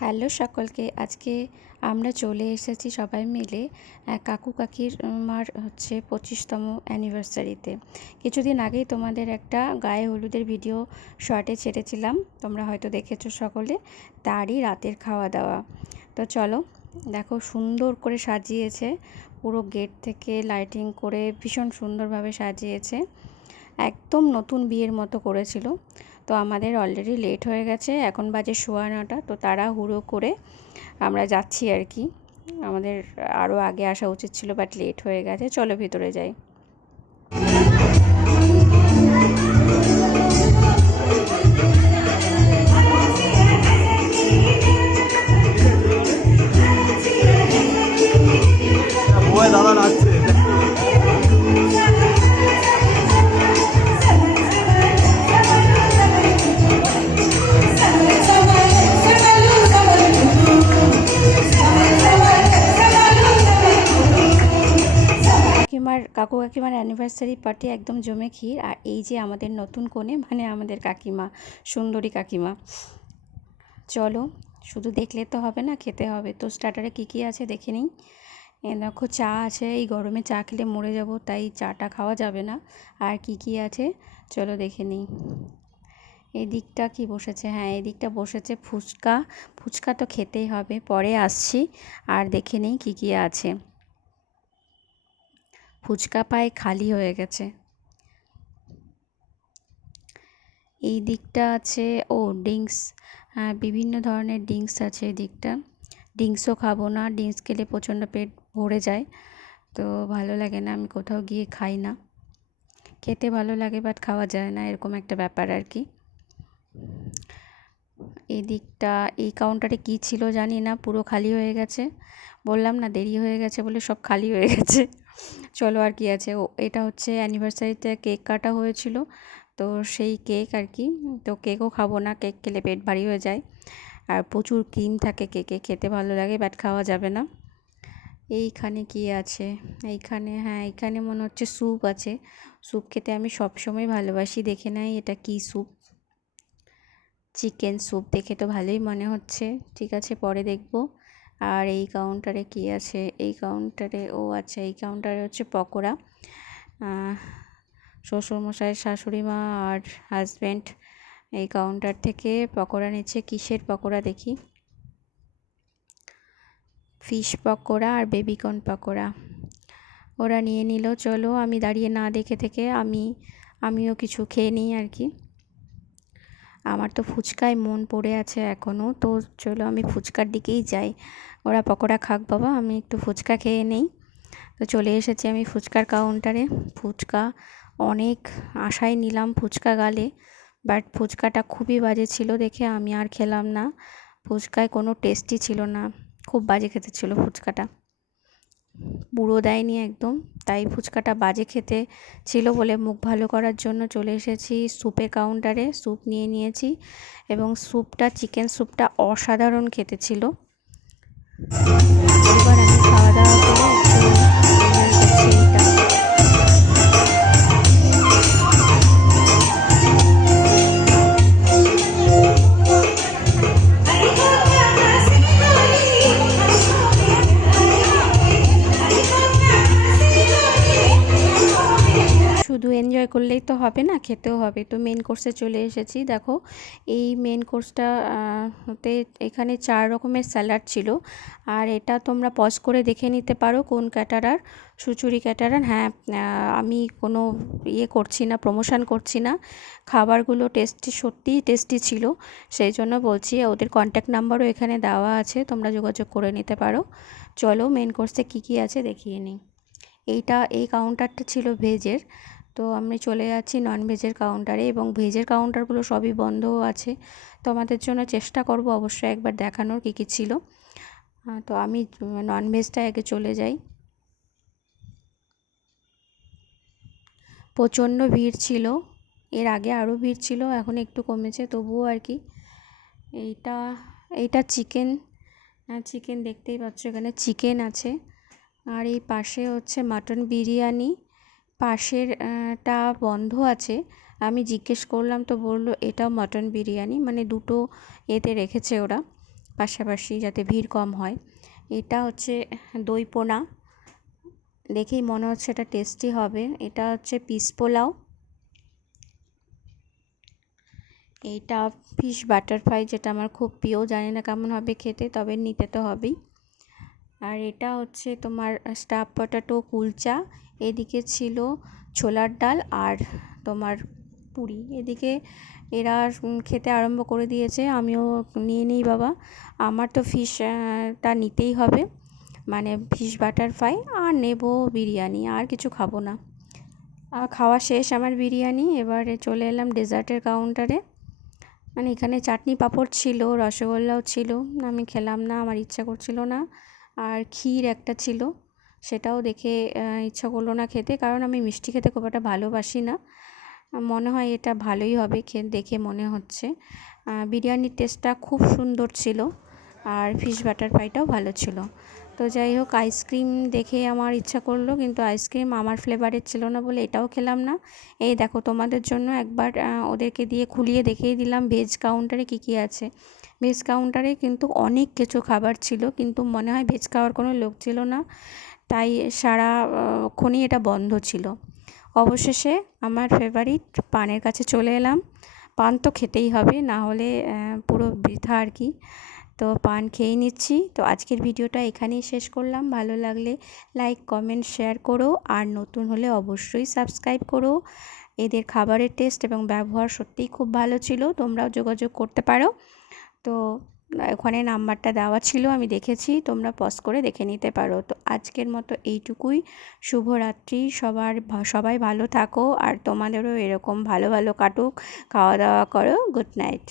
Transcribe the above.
Hello সকলকে। আজকে আমরা চলে এসেছি সবাই মিলে কাকু কাকিমার 25তম অ্যানিভার্সারিতে। কিছুদিন আগেই তোমাদের একটা গায়ে হলুদের ভিডিও শর্টে ছেড়েছিলাম, তোমরা হয়তো দেখেছো সকলে। তারই রাতের খাওয়া দাওয়া। তো চলো, দেখো সুন্দর করে সাজিয়েছে, পুরো গেট থেকে লাইটিং করে ভীষণ সুন্দরভাবে সাজিয়েছে, একদম নতুন বিয়ের মতো করেছিল। তো আমাদের অলরেডি লেট হয়ে গেছে, এখন বাজে 9:15। তো তাড়াহুড়ো করে আমরা যাচ্ছি আর কি। আমাদের আরও আগে আসা উচিত ছিল, বাট লেট হয়ে গেছে। চলো ভিতরে যাই। দাদা লাগছে। কাকু কাকিমার অ্যানিভার্সারি পার্টি একদম জমে ক্ষীর। আর এই যে আমাদের নতুন কনে, মানে আমাদের কাকিমা, সুন্দরী কাকিমা। চলো, শুধু দেখলে তো হবে না, খেতে হবে। তো স্টার্টারে কী আছে দেখে নিই। দেখো চা আছে, এই গরমে চা খেলে মরে যাব, তাই চাটা খাওয়া যাবে না। আর কি আছে চলো দেখে নিই। এই দিকটা কি বসেছে? হ্যাঁ, এই দিকটা বসেছে ফুচকা। ফুচকা তো খেতেই হবে, পরে আসছি। আর দেখে নিই কী আছে। ফুচকা পায় খালি হয়ে গেছে। এই দিকটা আছে ড্রিঙ্কস। হ্যাঁ, বিভিন্ন ধরনের ড্রিঙ্কস আছে এই দিকটা। ড্রিঙ্কসও খাবো না, ড্রিঙ্কস খেলে প্রচণ্ড পেট ভরে যায়, তো ভালো লাগে না। আমি কোথাও গিয়ে খাই না, খেতে ভালো লাগে বাট খাওয়া যায় না, এরকম একটা ব্যাপার আর কি। এই দিকটা, এই কাউন্টারে কি ছিল জানি না, পুরো খালি হয়ে গেছে। বললাম না দেরি হয়ে গেছে বলে সব খালি হয়ে গেছে। চলো, আর কি আছে। এটা হচ্ছে অ্যানিভার্সারিতে কেক কাটা হয়েছিল, তো সেই কেক আর কি। তো কেকও খাবো না, কেক খেলে পেট ভারী হয়ে যায়, আর প্রচুর ক্রিম থাকে কেকে, খেতে ভালো লাগে বাট খাওয়া যাবে না। এইখানে কি আছে? এইখানে, হ্যাঁ, এইখানে মনে হচ্ছে স্যুপ আছে। স্যুপ খেতে আমি সবসময় ভালোবাসি। দেখে নাই এটা কি স্যুপ। চিকেন স্যুপ দেখে তো ভালোই মনে হচ্ছে, ঠিক আছে পরে দেখব। আর এই কাউন্টারে কি আছে? এই কাউন্টারে আচ্ছা, এই কাউন্টারে হচ্ছে পকোড়া। শ্বশুরমশাইয়ের শাশুড়ি মা আর হাজব্যান্ড এই কাউন্টার থেকে পকোড়া নিচ্ছে। কিসের পকোড়া দেখি? ফিশ পকোড়া আর বেবিকর্ন পকোড়া ওরা নিয়ে নিল। চলো, আমি দাঁড়িয়ে না দেখে থেকে আমিও কিছু খেয়ে নিই আর কি। আমার তো ফুচকায় মন পড়ে আছে এখনও, তো চলো আমি ফুচকার দিকেই যাই। ওরা পকোড়া খাক বাবা, আমি একটু ফুচকা খেয়ে নেই। তো চলে এসেছি আমি ফুচকার কাউন্টারে। ফুচকা অনেক আশায় নিলাম ফুচকা গালে, বাট ফুচকাটা খুবই বাজে ছিল দেখে আমি আর খেলাম না। ফুচকায় কোনো টেস্টই ছিল না, খুব বাজে খেতে ছিল ফুচকাটা, পুরো দেয়নি একদম। তাই ফুচকাটা বাজে খেতে ছিল বলে মুখ ভালো করার জন্য চলে এসেছি স্যুপের কাউন্টারে। স্যুপ নিয়ে নিয়েছি, এবং স্যুপটা, চিকেন স্যুপটা অসাধারণ খেতে ছিল। এবার আমি খাওয়া দাওয়া করে একটু এনজয় করছি এইটা। শুধু এনজয় করলেই তো হবে না, খেতেও হবে। তো মেন কোর্সে চলে এসেছি। দেখো, এই মেন কোর্সটা তে এখানে 4 রকমের স্যালাড ছিল। আর এটা তোমরা পজ করে দেখে নিতে পারো কোন ক্যাটারার, সুচুরি ক্যাটারার। হ্যাঁ, আমি কোনো করছি না, প্রমোশন করছি না। খাবারগুলো টেস্টি, সত্যিই টেস্টি ছিল, সেই জন্য বলছি। ওদের কন্ট্যাক্ট নাম্বারও এখানে দেওয়া আছে, তোমরা যোগাযোগ করে নিতে পারো। চলো মেন কোর্সে কী আছে দেখিয়ে নিই। এই কাউন্টারটা ছিল ভেজের, তো আমি চলে যাচ্ছি ননভেজের কাউন্টারে, এবং ভেজের কাউন্টারগুলো সবই বন্ধও আছে। তো আমাদের জন্য চেষ্টা করব অবশ্যই একবার দেখানোর কী ছিল। তো আমি ননভেজটায় আগে চলে যাই। প্রচণ্ড ভিড় ছিল, এর আগে আরও ভিড় ছিল, এখন একটু কমেছে তবুও আর কি। এইটা চিকেন, চিকেন দেখতেই পাচ্ছ, এখানে চিকেন আছে। আর এই পাশে হচ্ছে মাটন বিরিয়ানি, পাশের টা বন্ধ আছে। আমি জিজ্ঞেস করলাম তো বললো এটাও মাটন বিরিয়ানি, মানে দুটো এতে রেখেছে ওরা। পাশাপাশি, যাতে ভিড় কম হয়। এটা হচ্ছে দই পোনা, দেখেই মনে হচ্ছে এটা টেস্টি হবে। এটা হচ্ছে পিস পোলাও। এইটা ফিশ বাটার ফ্রাই, যেটা আমার খুব প্রিয়, জানি না কেমন হবে খেতে, তবে নিতে তো হবেই। আর এটা হচ্ছে তোমার স্টাফ পটাটো কুলচা। এদিকে ছিল ছোলার ডাল আর তোমার পুরি। এদিকে এরা খেতে আরম্ভ করে দিয়েছে, আমিও নিয়ে নিই বাবা। আমার তো ফিশটা নিতেই হবে, মানে ফিশ বাটার ফ্রাই, আর নেব বিরিয়ানি, আর কিছু খাবো না। খাওয়া শেষ আমার বিরিয়ানি। এবারে চলে এলাম ডেজার্টের কাউন্টারে। মানে এখানে চাটনি পাঁপড় ছিল, রসগোল্লাও ছিল, আমি খেলাম না, আমার ইচ্ছা করছিল না। আর ক্ষীর একটা ছিল, সেটাও দেখে ইচ্ছা করলো না খেতে, কারণ আমি মিষ্টি খেতে খুব একটা ভালোবাসি না। মনে হয় এটা ভালোই হবে, দেখে মনে হচ্ছে। বিরিয়ানির টেস্টটা খুব সুন্দর ছিল, আর ফিশ বাটার ফ্রাইটাও ভালো ছিল। তো যাই হোক, আইসক্রিম দেখে আমার ইচ্ছা করলো, কিন্তু আইসক্রিম আমার ফ্লেভারের ছিল না বলে এটাও খেলাম না। এই দেখো, তোমাদের জন্য একবার ওদেরকে দিয়ে খুলিয়ে দেখিয়ে দিলাম ভেজ কাউন্টারে কী কী আছে। ভেজ কাউন্টারে কিন্তু অনেক কিছু খাবার ছিল, কিন্তু মনে হয় ভেজ খাওয়ার কোনো লোক ছিল না, তাই সারাক্ষণই এটা বন্ধ ছিল। অবশেষে আমার ফেভারিট পানের কাছে চলে এলাম। পান তো খেতেই হবে, না হলে পুরো বৃথা আর কি। তো পান খেয়ে নিচ্ছি। তো আজকের ভিডিওটা এখানেই শেষ করলাম। ভালো লাগলে লাইক কমেন্ট শেয়ার করো, আর নতুন হলে অবশ্যই সাবস্ক্রাইব করো। এদের খাবারের টেস্ট এবং ব্যবহার সত্যিই খুব ভালো ছিল, তোমরাও যোগাযোগ করতে পারো। তো ওখানে নাম্বারটা দেওয়া ছিল, আমি দেখেছি, তোমরা পজ করে দেখে নিতে পারো। তো আজকের মতো এইটুকুই। শুভরাত্রি। সবাই ভালো থাকো, আর তোমাদেরও এরকম ভালো ভালো কাটুক, খাওয়া দাওয়া করো। Good night.